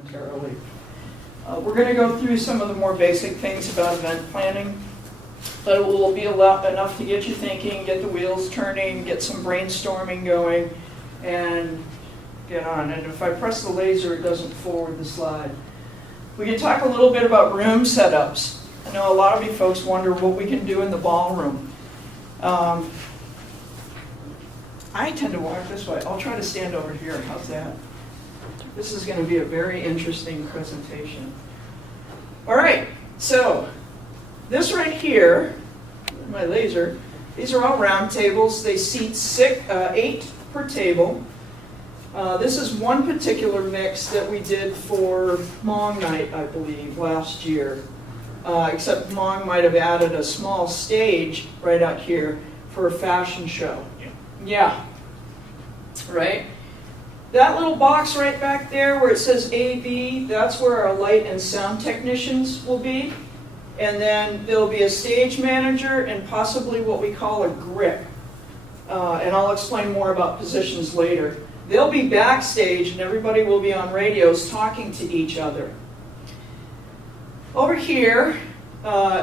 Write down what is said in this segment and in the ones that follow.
momentarily. We're going to go through some of the more basic things about event planning, but it will be enough to get you thinking, get the wheels turning, get some brainstorming going, and get on. And if I press the laser, it doesn't forward the slide. We can talk a little bit about room setups. I know a lot of you folks wonder what we can do in the ballroom. I tend to walk this way. I'll try to stand over here. How's that? This is going to be a very interesting presentation. All right, so this right here, my laser, these are all round tables. They seat 8 per table. This is one particular mix that we did for Hmong Night, I believe, last year. Except Hmong might have added a small stage right out here for a fashion show. Yeah, right? That little box right back there where it says AV, that's where our light and sound technicians will be. And then there'll be a stage manager and possibly what we call a grip. And I'll explain more about positions later. They'll be backstage and everybody will be on radios talking to each other. Over here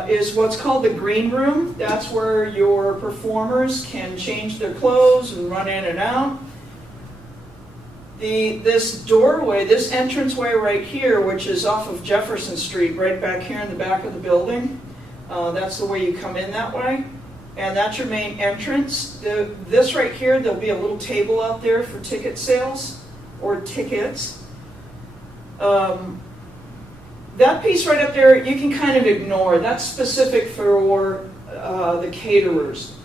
is what's called the green room. That's where your performers can change their clothes and run in and out. This doorway, this entranceway right here, which is off of Jefferson Street, right back here in the back of the building, that's the way you come in that way. And that's your main entrance. This right here, there'll be a little table out there for ticket sales or tickets. That piece right up there, you can kind of ignore. That's specific for the caterers.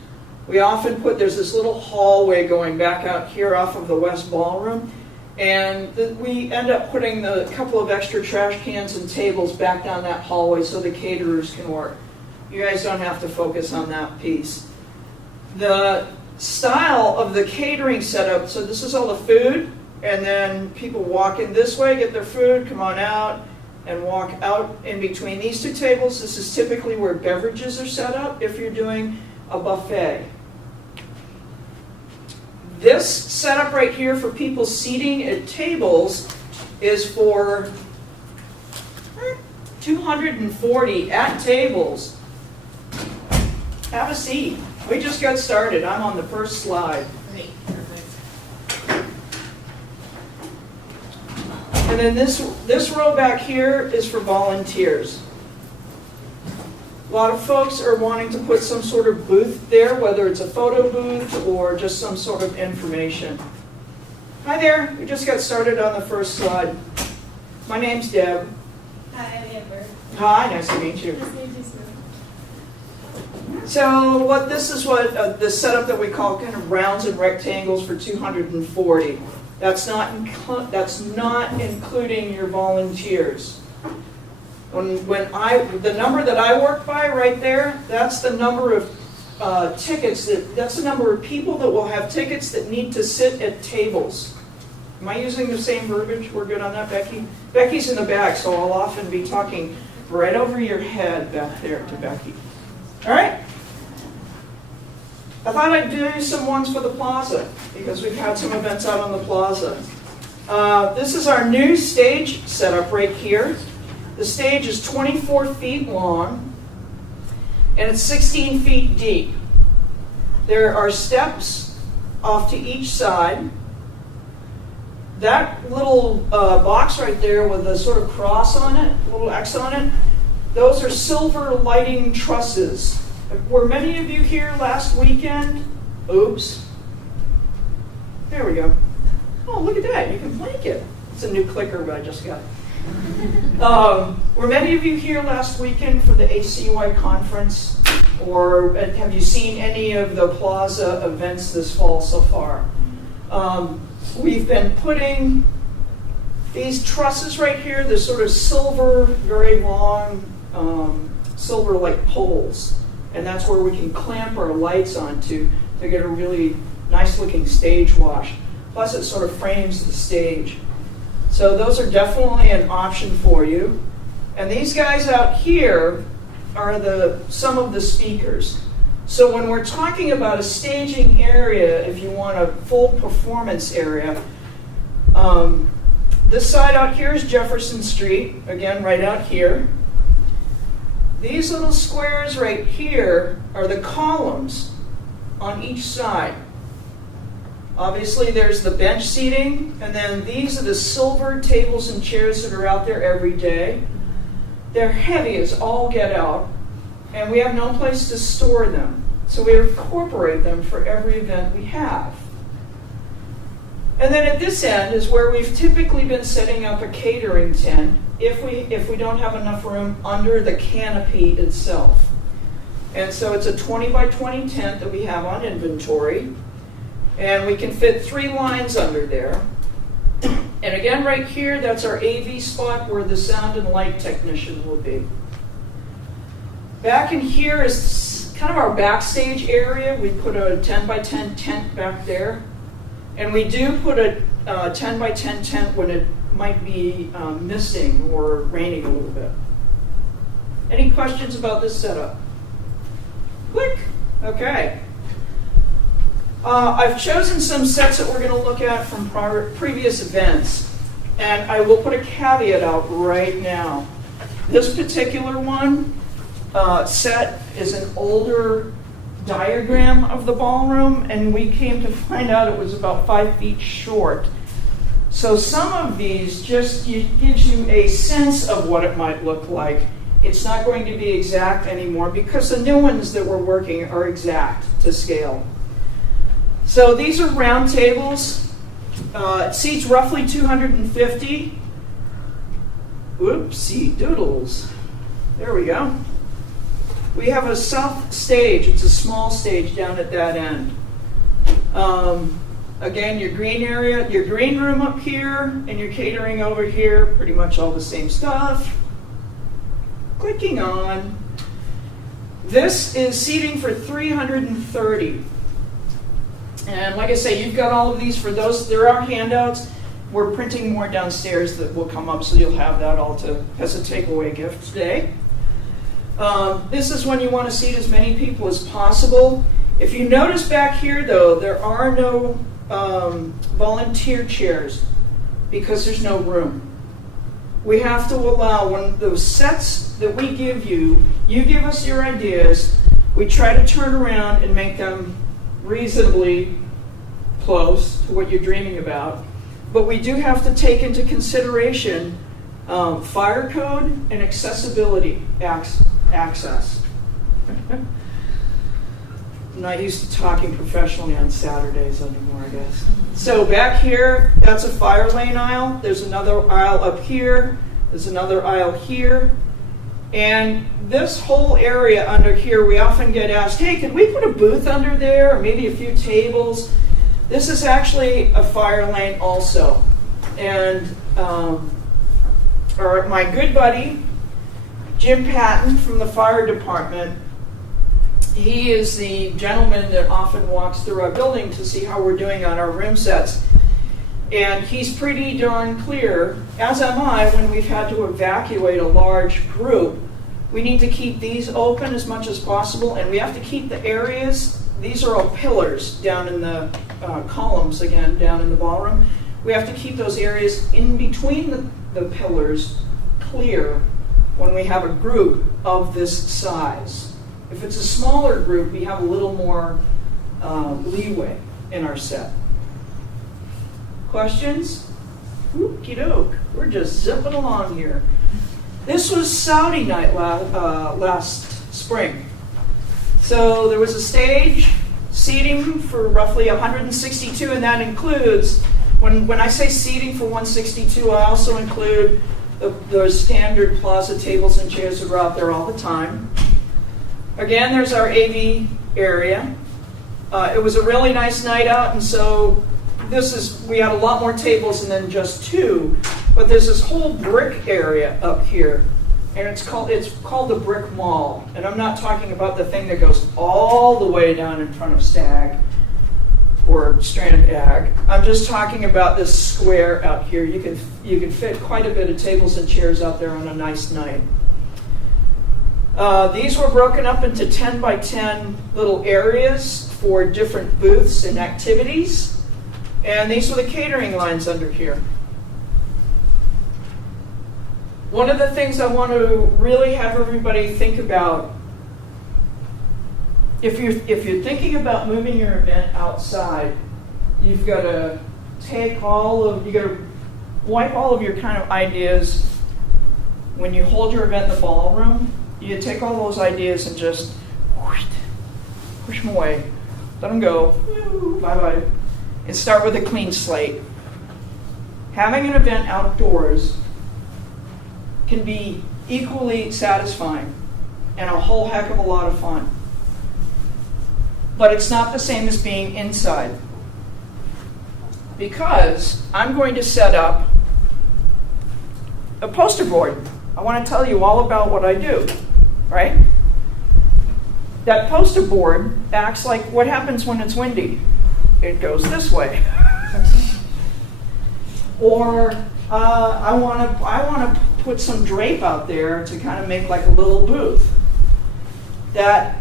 We often there's this little hallway going back out here off of the West Ballroom, and we end up putting a couple of extra trash cans and tables back down that hallway so the caterers can work. You guys don't have to focus on that piece. The style of the catering setup, so this is all the food, and then people walk in this way, get their food, come on out, and walk out in between these two tables. This is typically where beverages are set up if you're doing a buffet. This setup right here for people seating at tables is for 240 at tables. Have a seat. We just got started. I'm on the first slide. Great, perfect. And then this row back here is for volunteers. A lot of folks are wanting to put some sort of booth there, whether it's a photo booth or just some sort of information. Hi there, we just got started on the first slide. My name's Deb. Hi, I'm Amber. Hi, nice to meet you. Nice to meet you, too. So this is what the setup that we call kind of rounds and rectangles for 240. That's not including your volunteers. The number that I work by right there, that's the number of tickets, that's the number of people that will have tickets that need to sit at tables. Am I using the same verbiage? We're good on that, Becky? Becky's in the back, so I'll often be talking right over your head back there to Becky. All right? I thought I'd do some ones for the plaza, because we've had some events out on the plaza. This is our new stage setup right here. The stage is 24 feet long, and it's 16 feet deep. There are steps off to each side. That little box right there with a sort of cross on it, a little X on it, those are silver lighting trusses. Were many of you here last weekend? Oops. There we go. Oh, look at that. You can blank it. It's a new clicker, but I just got it. Were many of you here last weekend for the ACY conference? Or have you seen any of the Plaza events this fall so far? We've been putting these trusses right here, the sort of silver, very long, silver-like poles. And that's where we can clamp our lights onto to get a really nice-looking stage wash. Plus, it sort of frames the stage. So those are definitely an option for you. And these guys out here are some of the speakers. So when we're talking about a staging area, if you want a full performance area, This side out here is Jefferson Street, again, right out here. These little squares right here are the columns on each side. Obviously, there's the bench seating, and then these are the silver tables and chairs that are out there every day. They're heavy as all get out, and we have no place to store them. So we incorporate them for every event we have. And then at this end is where we've typically been setting up a catering tent if we don't have enough room under the canopy itself. And so it's a 20 by 20 tent that we have on inventory. And we can fit 3 lines under there. And again, right here, that's our AV spot where the sound and light technician will be. Back in here is kind of our backstage area. We put a 10 by 10 tent back there. And we do put a 10 by 10 tent when it might be misting or raining a little bit. Any questions about this setup? Click. Okay. I've chosen some sets that we're going to look at from previous events. And I will put a caveat out right now. This particular one set is an older diagram of the ballroom, and we came to find out it was about 5 feet short. So some of these just gives you a sense of what it might look like. It's not going to be exact anymore because the new ones that we're working are exact to scale. So these are round tables. It seats roughly 250. Oopsie doodles. There we go. We have a south stage. It's a small stage down at that end. Again, your green area, your green room up here, and your catering over here, pretty much all the same stuff. Clicking on. This is seating for 330. And like I say, you've got all of these for those. There are handouts. We're printing more downstairs that will come up, so you'll have that all as a takeaway gift today. This is when you want to seat as many people as possible. If you notice back here, though, there are no volunteer chairs because there's no room. We have to allow, when those sets that we give you, you give us your ideas, we try to turn around and make them reasonably close to what you're dreaming about. But we do have to take into consideration fire code and accessibility access. I'm not used to talking professionally on Saturdays anymore, I guess. So back here, that's a fire lane aisle. There's another aisle up here. There's another aisle here. And this whole area under here, we often get asked, hey, could we put a booth under there, or maybe a few tables? This is actually a fire lane also. And my good buddy, Jim Patton from the fire department, he is the gentleman that often walks through our building to see how we're doing on our room sets. And he's pretty darn clear, as am I, when we've had to evacuate a large group. We need to keep these open as much as possible, and we have to keep the areas. These are all pillars down in the columns, again, down in the ballroom. We have to keep those areas in between the pillars clear when we have a group of this size. If it's a smaller group, we have a little more leeway in our set. Questions? Okie doke. We're just zipping along here. This was Saudi night last spring. So there was a stage, seating for roughly 162, and that includes, when I say seating for 162, I also include the standard plaza tables and chairs that are out there all the time. Again, there's our AV area. It was a really nice night out, and so we had a lot more tables than just 2, but there's this whole brick area up here, and it's called the Brick Mall. And I'm not talking about the thing that goes all the way down in front of Stag or Strand Ag. I'm just talking about this square out here. You can fit quite a bit of tables and chairs out there on a nice night. These were broken up into 10 by 10 little areas for different booths and activities. And these were the catering lines under here. One of the things I want to really have everybody think about, if you're thinking about moving your event outside, you've got to wipe all of your kind of ideas. When you hold your event in the ballroom, you take all those ideas and just push them away. Let them go. Bye-bye. And start with a clean slate. Having an event outdoors can be equally satisfying and a whole heck of a lot of fun. But it's not the same as being inside. Because I'm going to set up a poster board. I want to tell you all about what I do, right? That poster board acts like what happens when it's windy. It goes this way. Or I want to put some drape out there to kind of make like a little booth. That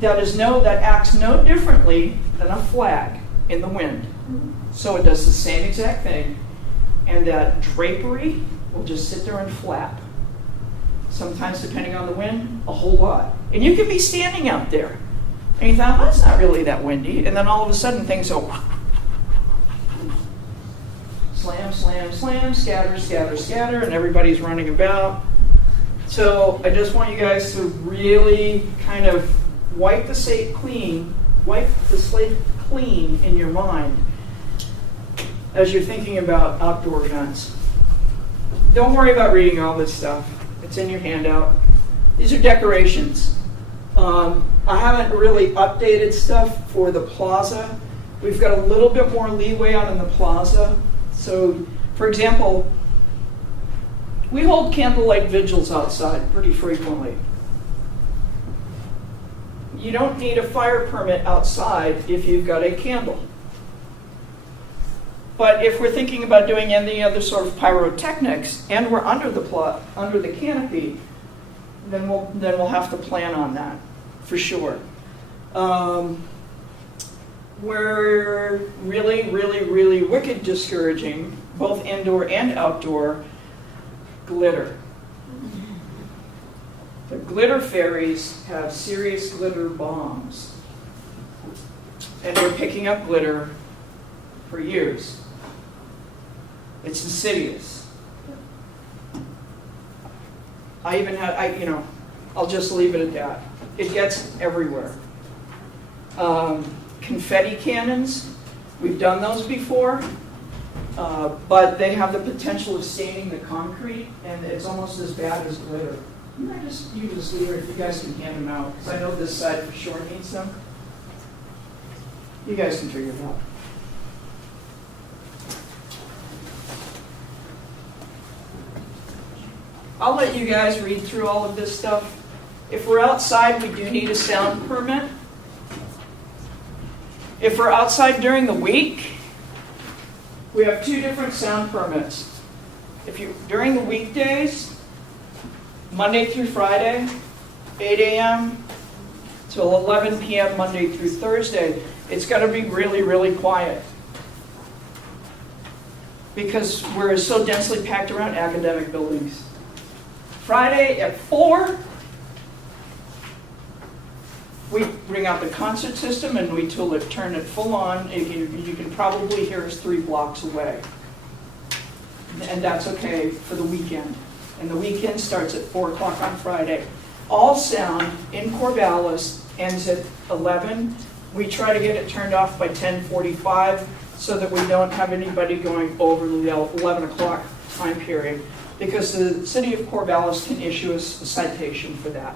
acts no differently than a flag in the wind. So it does the same exact thing, and that drapery will just sit there and flap. Sometimes, depending on the wind, a whole lot. And you could be standing out there, and you thought, well, it's not really that windy, and then all of a sudden things go slam, slam, slam, scatter, scatter, scatter, and everybody's running about. So I just want you guys to really kind of wipe the slate clean in your mind as you're thinking about outdoor events. Don't worry about reading all this stuff. It's in your handout. These are decorations. I haven't really updated stuff for the plaza. We've got a little bit more leeway out in the plaza. So, for example, we hold candlelight vigils outside pretty frequently. You don't need a fire permit outside if you've got a candle. But if we're thinking about doing any other sort of pyrotechnics and we're under the canopy, then we'll have to plan on that for sure. We're really, really, really wicked discouraging, both indoor and outdoor, glitter. The glitter fairies have serious glitter bombs. And they're picking up glitter for years. It's insidious. I'll just leave it at that. It gets everywhere. Confetti cannons, we've done those before, but they have the potential of staining the concrete, and it's almost as bad as glitter. You just leave it, you guys can hand them out, because I know this side for sure needs them. You guys can figure it out. I'll let you guys read through all of this stuff. If we're outside, we do need a sound permit. If we're outside during the week, we have two different sound permits. During the weekdays, Monday through Friday, 8 a.m. till 11 p.m. Monday through Thursday, it's got to be really, really quiet. Because we're so densely packed around academic buildings. Friday at 4, we bring out the concert system and we turn it full on. You can probably hear us 3 blocks away. And that's okay for the weekend. And the weekend starts at 4 o'clock on Friday. All sound in Corvallis ends at 11. We try to get it turned off by 10:45 so that we don't have anybody going over the 11 o'clock time period, because the city of Corvallis can issue us a citation for that.